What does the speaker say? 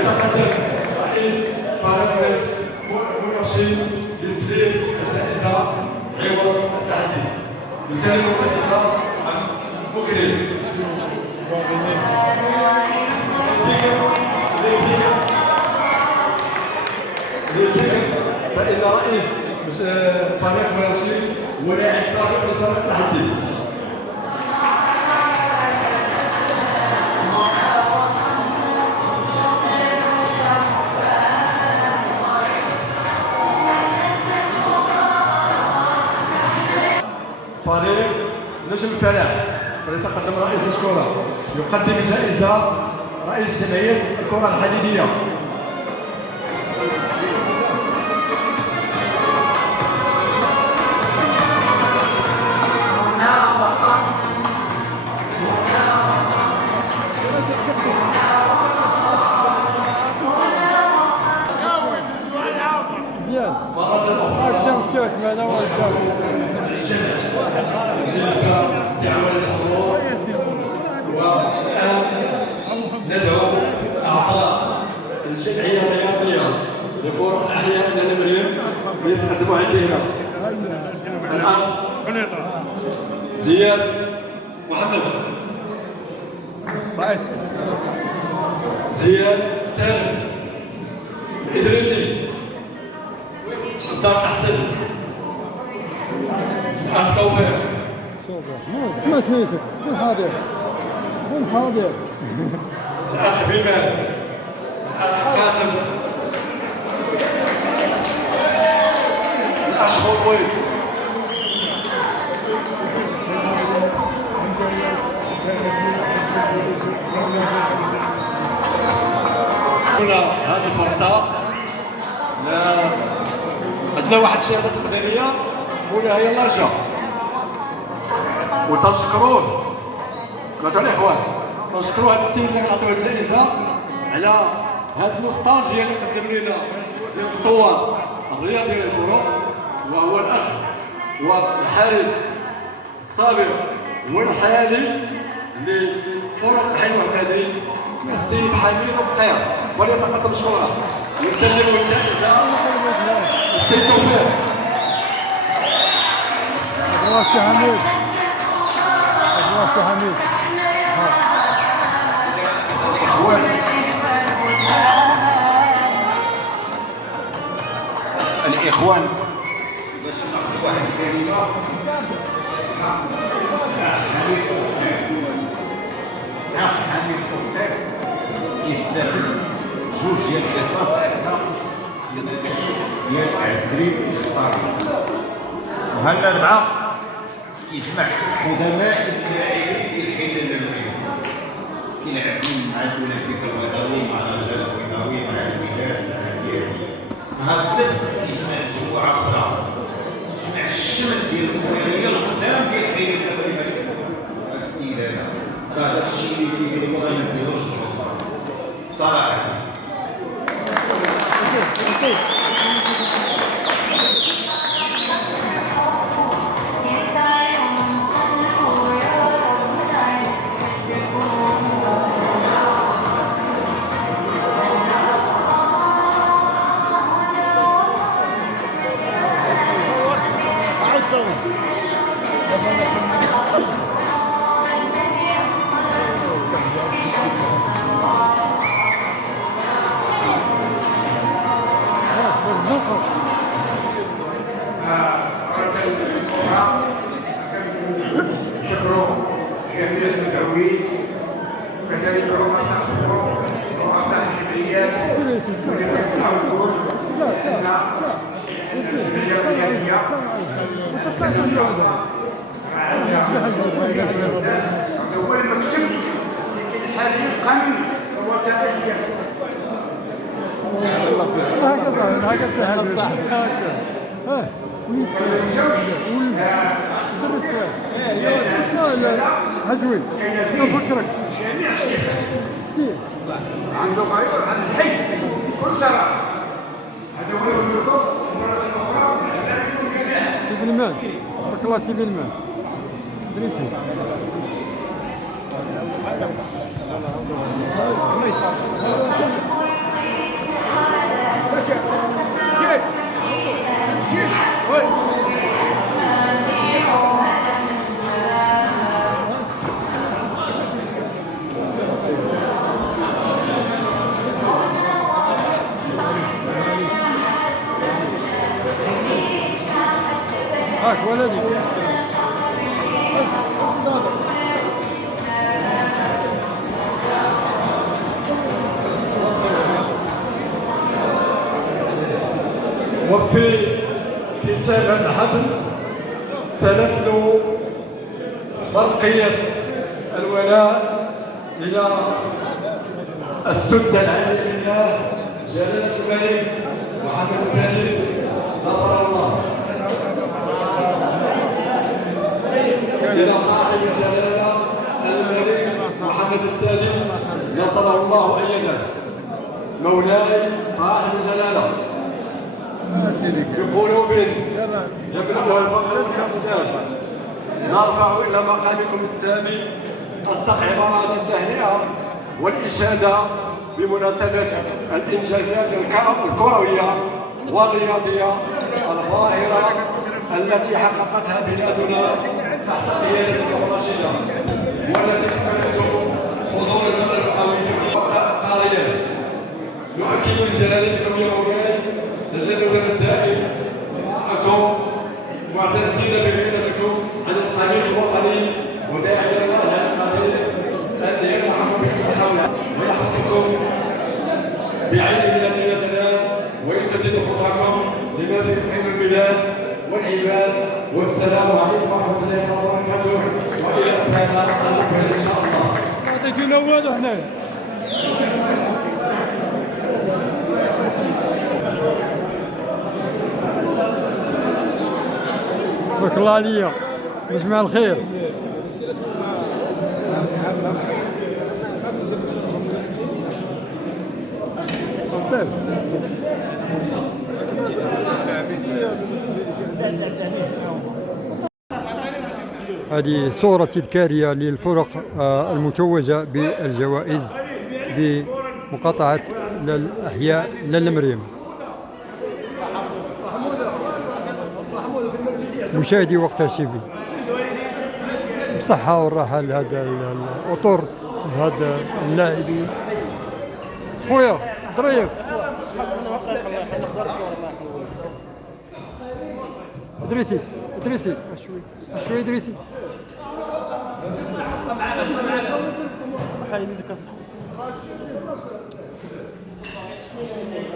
يتقدم رئيس فريق مرشد لتسليم الجائزة عوض التحدي. يسلم الجائزة مكرم. فإن رئيس فريق مرشد هو لاعب فريق التحدي. فريق نجم الفلاح فليتقدم رئيس مشكورة يقدم جائزة رئيس جمعية الكرة الحديدية. مزيان هكذا مشات معنا ندعو أعضاء الجمعية الرياضية لفرق الأحياء النمرية ليتقدموا عندنا. الآن زياد محمد، زياد سالم الإدريسي، صدام أحسن، أخ توفيق. اسمع سميتك وين حاضر؟ وين حاضر؟ الأخ بيمان، الأخ قاسم، الأخ بوطوي. هنا هذه الفرصة عندنا واحد الشهادة تقديرية مولاها هي اللهجة، وتنشكروه مثلا الإخوان، تنشكروا هذا السيد اللي كنعطيوه الجائزة على هذه النوستالجيا اللي قدم لنا ديال الصور الرياضية للكرة، وهو الأخ والحارس السابق والحالي لفرق الحي الوحداني السيد حميد الفقير، وليتقدم مشكورا. يسلم الجائزة السيد توفيق. السي حميد، السي حميد. الإخوان باش ناخذ واحد الكلمة حميد الفقير كيستافد جوج ديال القصص ديال العسكري وهلا ربعة كيجمع قدماء اللاعبين في الحيل النمرية كيلعبون مع الأولمبيك الوطني مع الغزال الوطني مع الوداد مع الديالي. ها السبت كيجمع مجموعة أخرى جمع الشمل ديال الكروية القدام ديال الحيل النمرية. هاد السيد هذا فهذاك الشيء اللي كيديرو ما غيديروش صراحة. شكروا جميع المدعوين كذلك رؤساء الفروع ورؤساء الجمعيات والحضور الجمعية الرياضية هو المكتب الحالي القانوني هو تأهيل هكذا سهل صح ها درس لا لا حزوين تفكرك سير عنده غير عن الحي كل سنة هذا هو الملكوت سيد المان بارك الله سيد المان دريسي هاك ولدي. وفي كتاب الحفل سنتلو برقية الولاء إلى السدة العالية لله جلالة الملك محمد السادس نصر الله، إلى صاحب الجلالة الملك محمد السادس نصره الله وأيده، مولاي صاحب الجلالة بقلوب يبلغها الفخر والتقدير نرفع إلى مقامكم السامي أصدق عبارات التهنئة والإشادة بمناسبة الإنجازات الكروية والرياضية الظاهرة التي حققتها بلادنا تحت قيادتك الرشيدة، والتي تمس حضور البلد القوي قاريا. نؤكد لجلالتكم يا مولاي تجددنا الدائم معكم معتزين بمهنتكم عن القميص الوطني، وداعيا الله القدير ان يرحم بكم حوله ويحفظكم بعينه التي لا تنام، ويسدد خطاكم لما في خير البلاد والعباد. والسلام عليكم ورحمه الله وبركاته، والى السلام عليكم ان شاء الله. اعطيتونا والو هنا. تبارك الله عليا، مجمع الخير. ممتاز. هذه صورة تذكارية للفرق المتوجة بالجوائز بمقاطعة الأحياء للمريم. مشاهدي وقتها الشيبي بصحة والراحة لهذا الأطر لهذا اللاعبين. خويا ضريب ادريسي ادريسي شوي ادريسي